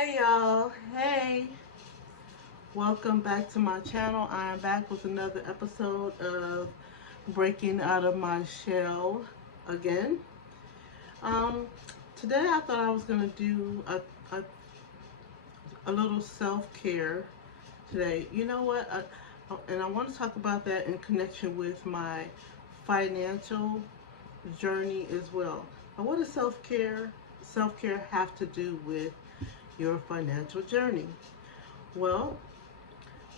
Hey y'all, hey, welcome back to my channel. I am back with another episode of Breaking Out of My Shell again. Um, Today I thought I was going to do a little self-care today. You know what? And I want to talk about that in connection with my financial journey as well. Now, what does self-care have to do with your financial journey? Well,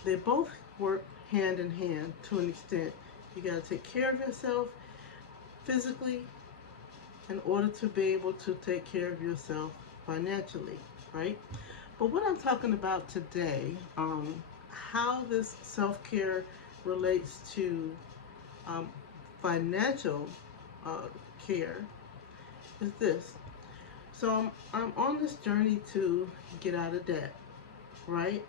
they both work hand in hand to an extent. You got to take care of yourself physically in order to be able to take care of yourself financially, right? But what I'm talking about today, how this self care relates to um, financial uh, care, is this. So I'm on this journey to get out of debt, right?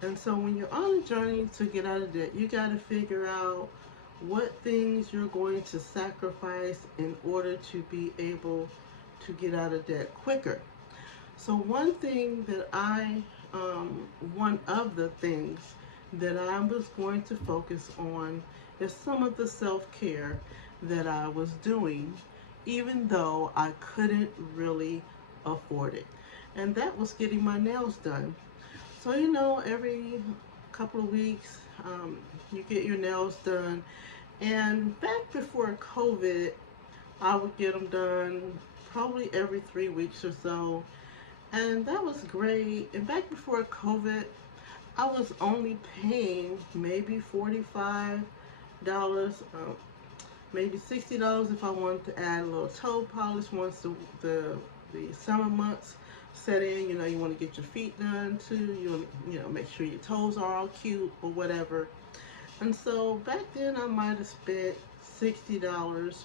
And so when you're on a journey to get out of debt, you got to figure out what things you're going to sacrifice in order to be able to get out of debt quicker. So one of the things that I was going to focus on is some of the self-care that I was doing, even though I couldn't really afford it. And that was getting my nails done. So, every couple of weeks, you get your nails done. And back before COVID, I would get them done probably every 3 weeks or so. And that was great. And back before COVID, I was only paying maybe $45, maybe $60 if I wanted to add a little toe polish once the summer months set in. You want to get your feet done too. Make sure your toes are all cute or whatever. And so back then I might have spent $60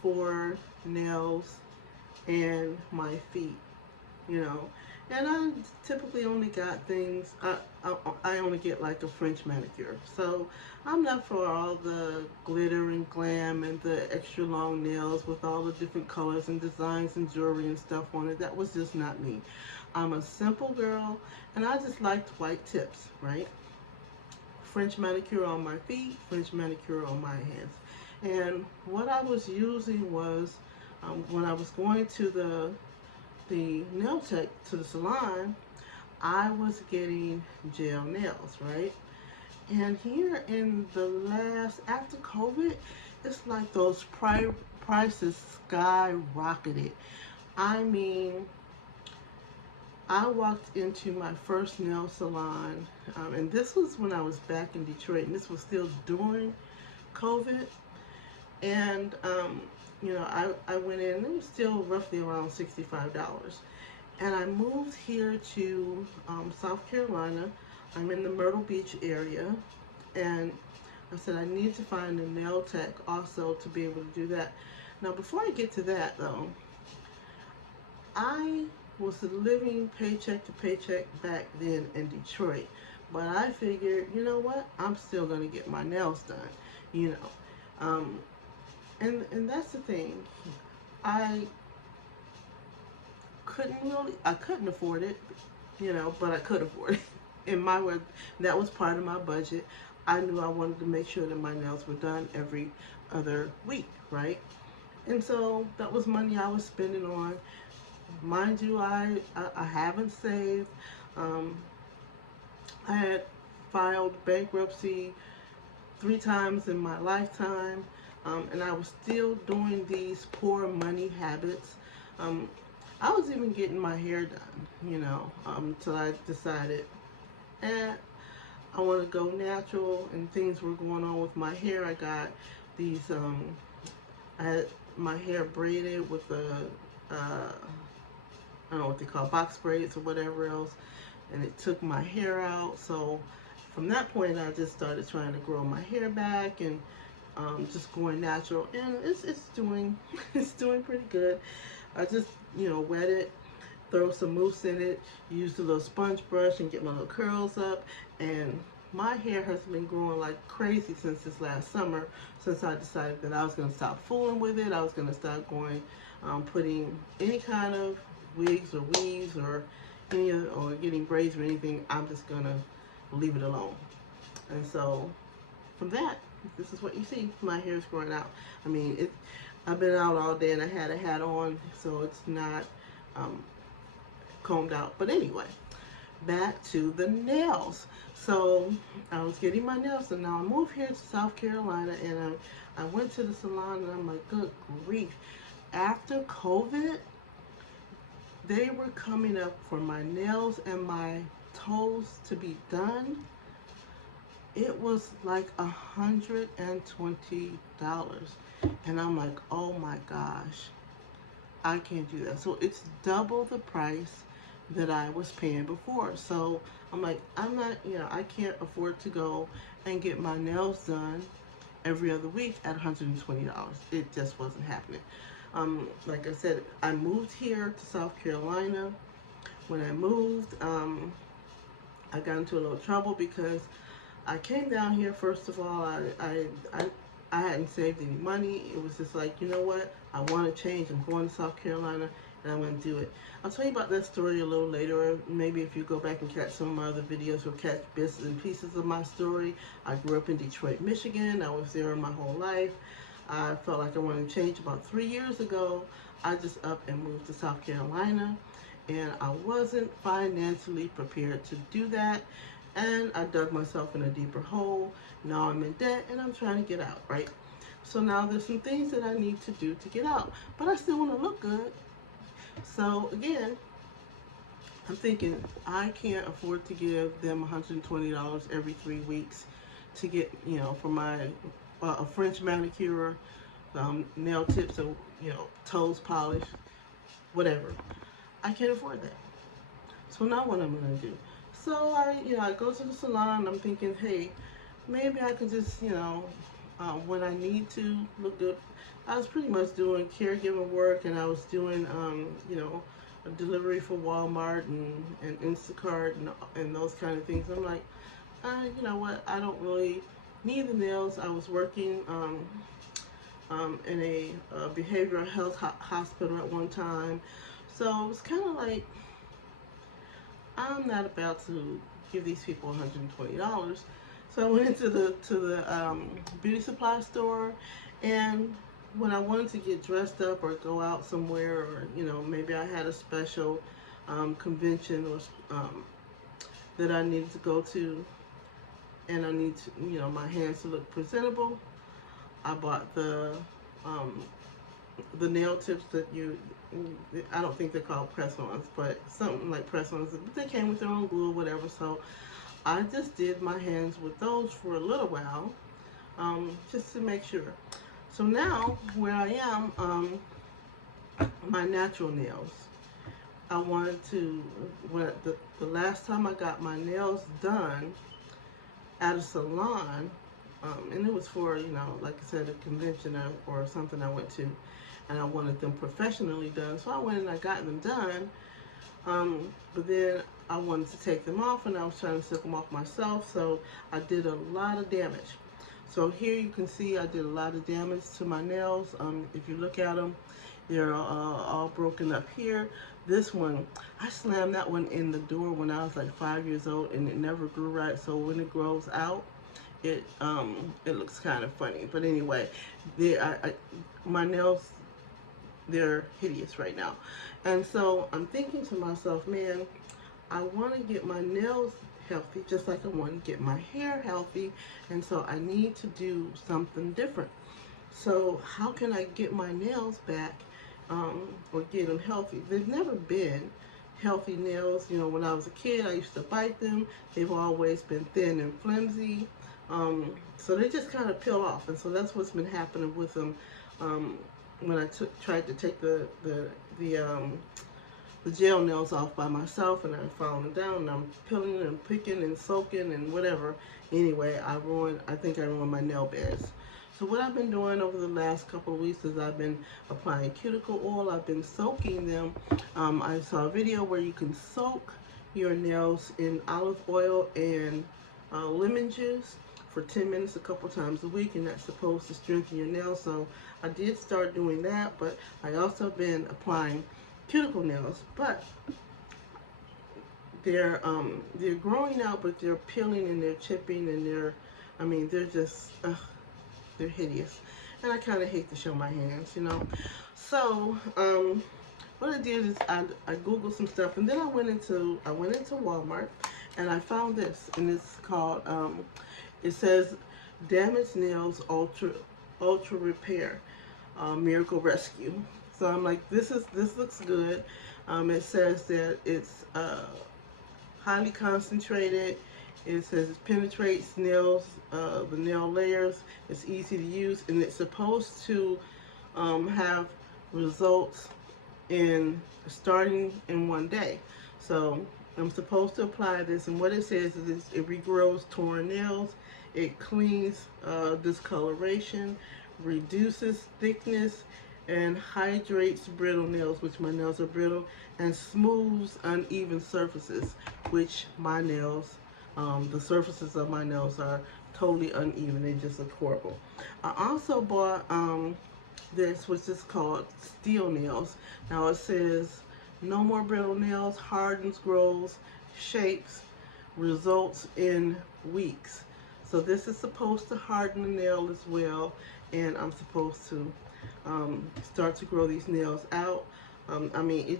for nails and my feet, you know. And I typically only got things, I only get like a French manicure. So I'm not for all the glitter and glam and the extra long nails with all the different colors and designs and jewelry and stuff on it. That was just not me. I'm a simple girl and I just liked white tips, right? French manicure on my feet, French manicure on my hands. And what I was using was when I was going to the nail tech to the salon, I was getting gel nails, right? And here in the after COVID, it's like those prices skyrocketed. I mean, I walked into my first nail salon, and this was when I was back in Detroit, and this was still during COVID. And, I went in, and it was still roughly around $65. And I moved here to South Carolina. I'm in the Myrtle Beach area, and I said I need to find a nail tech also to be able to do that. Now, before I get to that, though, I was living paycheck to paycheck back then in Detroit, but I figured, you know what? I'm still gonna get my nails done, you know. And that's the thing. I I couldn't afford it, but I could afford it. In my way, that was part of my budget. I knew I wanted to make sure that my nails were done every other week, right? And so that was money I was spending on. Mind you, I haven't saved. Um, I had filed bankruptcy 3 times in my lifetime, and I was still doing these poor money habits. Um, I was even getting my hair done, until I decided, eh, I want to go natural, and things were going on with my hair. I got these, I had my hair braided with I don't know what they call box braids or whatever else, and it took my hair out. So from that point, I just started trying to grow my hair back and just going natural, and it's doing it's doing pretty good. I just wet it, throw some mousse in it, use a little sponge brush and get my little curls up, and my hair has been growing like crazy since this last summer, since I decided that I was going to stop fooling with it. I was going to start putting any kind of wigs or weaves or any of, or getting braids or anything, I'm just gonna leave it alone. And so from that, this is what you see. My hair is growing out. I mean, I've been out all day and I had a hat on, so it's not um, combed out. But anyway, back to the nails. So I was getting my nails done. Now I moved here to South Carolina, and I went to the salon, and I'm like, good grief. After COVID, they were coming up for my nails and my toes to be done. It was like $120. And I'm like, oh my gosh, I can't do that. So it's double the price that I was paying before. So I'm like, I'm not, I can't afford to go and get my nails done every other week at $120. It just wasn't happening. Like I said, I moved here to South Carolina. When I moved, I got into a little trouble because I came down here. First of all, I hadn't saved any money. It was just like, you know what? I want to change. I'm going to South Carolina, and I'm going to do it. I'll tell you about that story a little later. Or maybe if you go back and catch some of my other videos, you'll catch bits and pieces of my story. I grew up in Detroit, Michigan. I was there my whole life. I felt like I wanted to change about 3 years ago. I just up and moved to South Carolina, and I wasn't financially prepared to do that. And I dug myself in a deeper hole. Now I'm in debt and I'm trying to get out, right? So now there's some things that I need to do to get out, but I still want to look good. So again, I'm thinking I can't afford to give them $120 every 3 weeks to get, for my a French manicure, nail tips, and toes polished, whatever. I can't afford that. So now what I'm gonna do? So I go to the salon. I'm thinking, hey, maybe I could just, when I need to look good. I was pretty much doing caregiving work, and I was doing, a delivery for Walmart and Instacart and those kind of things. I'm like, you know what? I don't really need the nails. I was working in a behavioral health hospital at one time, so it was kind of like, I'm not about to give these people $120. So I went into the beauty supply store, and when I wanted to get dressed up or go out somewhere, or maybe I had a special convention or that I needed to go to, and I need to, my hands to look presentable, I bought the nail tips that I don't think they're called press-ons, but something like press-ons. They came with their own glue or whatever, so I just did my hands with those for a little while, just to make sure. So now, where I am, my natural nails. I wanted to, when the last time I got my nails done at a salon, and it was for, like I said, a convention or something I went to, and I wanted them professionally done. So I went and I got them done, but then I wanted to take them off, and I was trying to take them off myself, so I did a lot of damage. So here you can see I did a lot of damage to my nails. If you look at them, they're all broken up here. This one, I slammed that one in the door when I was like 5 years old, and it never grew right. So when it grows out, it looks kind of funny. But anyway, my nails, they're hideous right now. And so I'm thinking to myself, man, I want to get my nails healthy just like I want to get my hair healthy, and so I need to do something different. So how can I get my nails back, or get them healthy? They've never been healthy nails. When I was a kid, I used to bite them. They've always been thin and flimsy. So they just kind of peel off, and so that's what's been happening with them. When I tried to take the gel nails off by myself, and I'm falling down, and I'm peeling and picking and soaking and whatever. Anyway, I think I ruined my nail beds. So what I've been doing over the last couple of weeks is I've been applying cuticle oil. I've been soaking them. I saw a video where you can soak your nails in olive oil and lemon juice for 10 minutes a couple times a week, and that's supposed to strengthen your nails. So I did start doing that, but I also been applying cuticle nails. But they're growing out, but they're peeling and they're chipping and I mean, they're just they're hideous, and I kind of hate to show my hands, you know. So what I did is I googled some stuff, and then I went into Walmart, and I found this, and it's called it says damaged nails ultra repair miracle rescue. So I'm like, this looks good. It says that it's highly concentrated. It says it penetrates nails, the nail layers. It's easy to use, and it's supposed to have results in starting in 1 day. So I'm supposed to apply this, and what it says is it regrows torn nails, it cleans discoloration, reduces thickness, and hydrates brittle nails, which my nails are brittle, and smooths uneven surfaces, which my nails, the surfaces of my nails are totally uneven. They just look horrible. I also bought this, which is called steel nails. Now it says no more brittle nails, hardens, grows, shapes, results in weeks. So this is supposed to harden the nail as well, and I'm supposed to start to grow these nails out. I mean,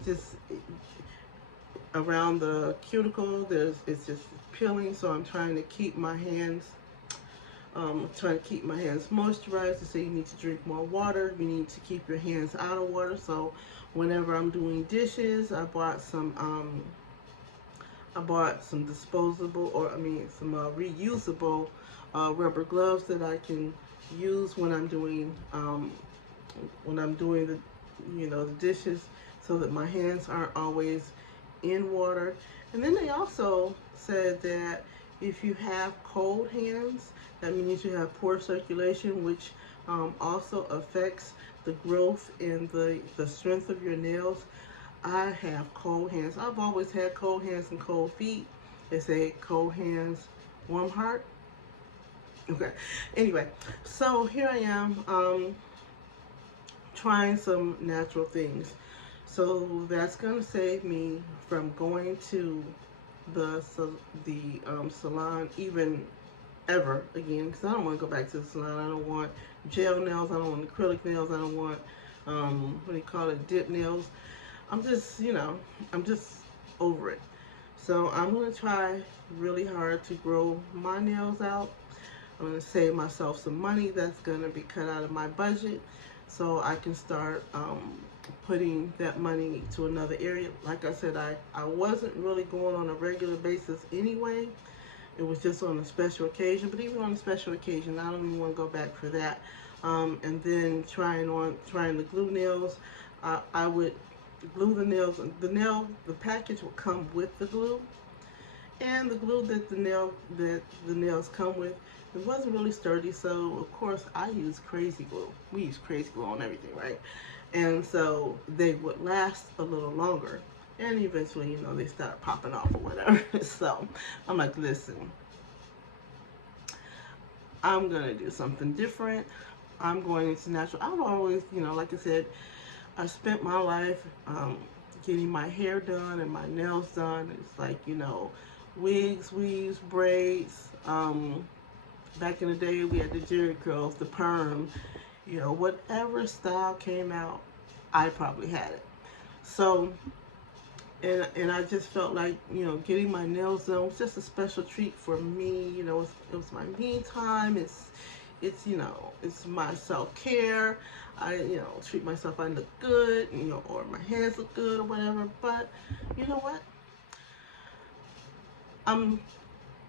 around the cuticle, it's just peeling, so I'm trying to keep my hands moisturized. They say you need to drink more water. You need to keep your hands out of water. So whenever I'm doing dishes, I bought some disposable, or I mean some reusable rubber gloves that I can use when I'm doing the the dishes, so that my hands aren't always in water. And then they also said that if you have cold hands, that means you have poor circulation, which also affects the growth and the strength of your nails. I have cold hands. I've always had cold hands and cold feet. They say cold hands, warm heart. Okay. Anyway, so here I am trying some natural things. So that's gonna save me from going to the salon even ever again, because I don't want to go back to the salon. I don't want gel nails. I don't want acrylic nails. I don't want what do you call it, dip nails. I'm just, I'm just over it. So I'm gonna try really hard to grow my nails out. I'm gonna save myself some money that's gonna be cut out of my budget, so I can start putting that money to another area. Like I said, I wasn't really going on a regular basis anyway. It was just on a special occasion, but even on a special occasion, I don't even want to go back for that. And then trying the glue nails, I would glue the nails. The package would come with the glue, and the glue that the nails come with, it wasn't really sturdy. So of course I use crazy glue. We use crazy glue on everything, right? And so they would last a little longer. And eventually, they start popping off or whatever. So I'm like, listen, I'm gonna do something different. I'm going into natural. I've always, like I said, I spent my life getting my hair done and my nails done. It's like, wigs, weaves, braids. Back in the day, we had the jerry curls, the perm. Whatever style came out, I probably had it. So, and I just felt like, getting my nails done was just a special treat for me. It was my me time. It's my self-care. I, treat myself. I look good, or my hands look good or whatever. But you know what? I'm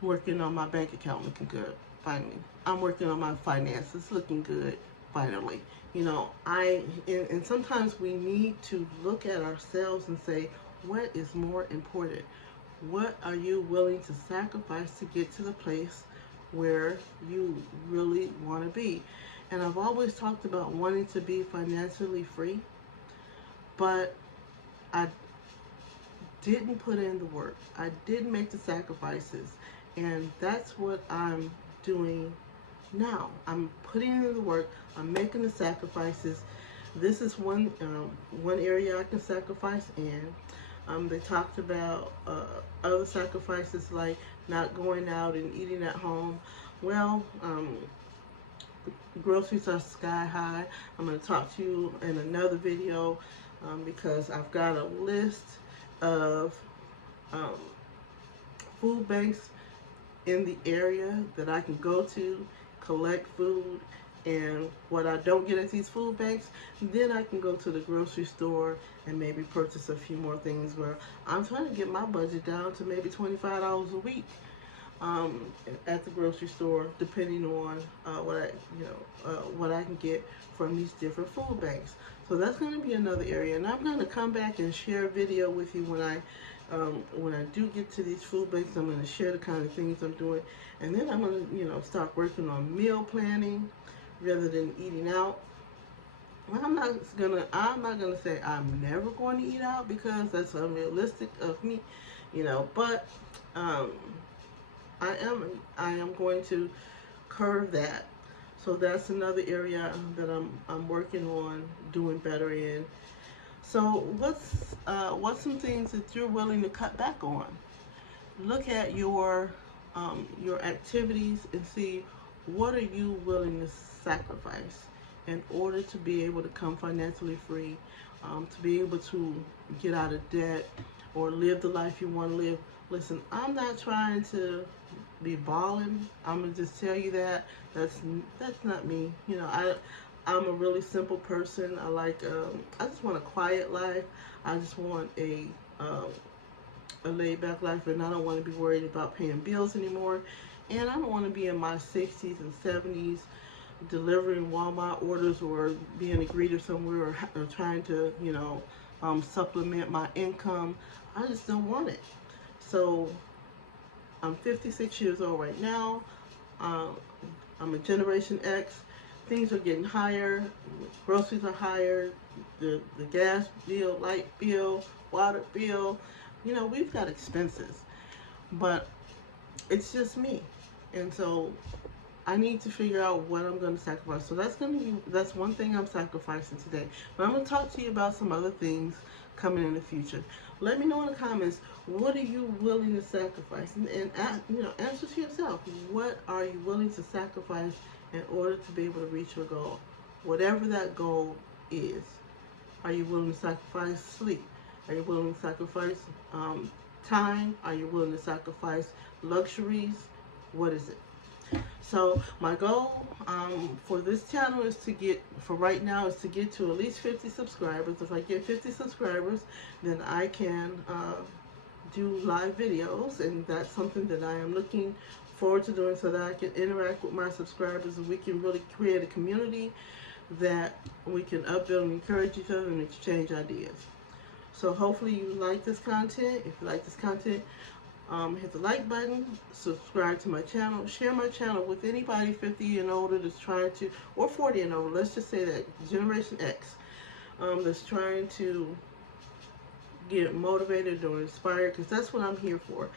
working on my bank account looking good, finally. I'm working on my finances looking good, finally. And sometimes we need to look at ourselves and say, what is more important? What are you willing to sacrifice to get to the place where you really want to be? And I've always talked about wanting to be financially free, but I didn't put in the work. I didn't make the sacrifices. And that's what I'm doing now. I'm putting in the work. I'm making the sacrifices. This is one area I can sacrifice in. They talked about other sacrifices like not going out and eating at home. Well, groceries are sky high. I'm going to talk to you in another video because I've got a list of um, food banks in the area that I can go to, collect food, and what I don't get at these food banks, then I can go to the grocery store and maybe purchase a few more things. Where I'm trying to get my budget down to maybe $25 a week um, at the grocery store, depending on what I can get from these different food banks. So that's going to be another area, and I'm going to come back and share a video with you when I do get to these food banks. I'm going to share the kind of things I'm doing, and then I'm going to start working on meal planning rather than eating out. Well, I'm not gonna say I'm never going to eat out because that's unrealistic of me, but um, I am going to curve that. So that's another area that I'm working on doing better in. So what's some things that you're willing to cut back on? Look at your activities and see what are you willing to sacrifice in order to be able to come financially free, to be able to get out of debt or live the life you want to live. Listen, I'm not trying to be balling. I'm gonna just tell you that that's not me. I'm a really simple person. I just want a quiet life. I just want a laid back life, and I don't want to be worried about paying bills anymore. And I don't want to be in my 60s and 70s delivering Walmart orders or being a greeter somewhere or trying to, supplement my income. I just don't want it. So I'm 56 years old right now. Um, I'm a Generation X. Things are getting higher. Groceries are higher. The gas bill, light bill, water bill. We've got expenses, but it's just me. And so I need to figure out what I'm going to sacrifice. So that's one thing I'm sacrificing today. But I'm going to talk to you about some other things coming in the future. Let me know in the comments, what are you willing to sacrifice? And answer to yourself, what are you willing to sacrifice in order to be able to reach your goal? Whatever that goal is. Are you willing to sacrifice sleep? Are you willing to sacrifice time? Are you willing to sacrifice luxuries? What is it? So my goal for this channel for right now, is to get to at least 50 subscribers. If I get 50 subscribers, then I can do live videos, and that's something that I am looking forward to doing so that I can interact with my subscribers and we can really create a community that we can upbuild and encourage each other and exchange ideas. So hopefully you like this content. If you like this content, hit the like button, subscribe to my channel, share my channel with anybody 50 and older that's trying to, or 40 and over, let's just say that, Generation X, that's trying to get motivated or inspired, because that's what I'm here for.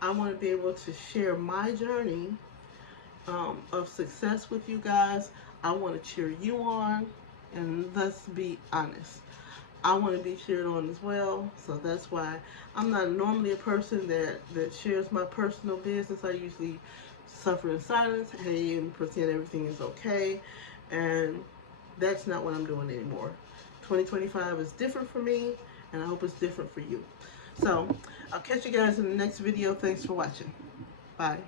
I want to be able to share my journey of success with you guys. I want to cheer you on, and let's be honest, I want to be cheered on as well. So that's why I'm not normally a person that shares my personal business. I usually suffer in silence, hey, and pretend everything is okay. And that's not what I'm doing anymore. 2025 is different for me, and I hope it's different for you. So I'll catch you guys in the next video. Thanks for watching. Bye.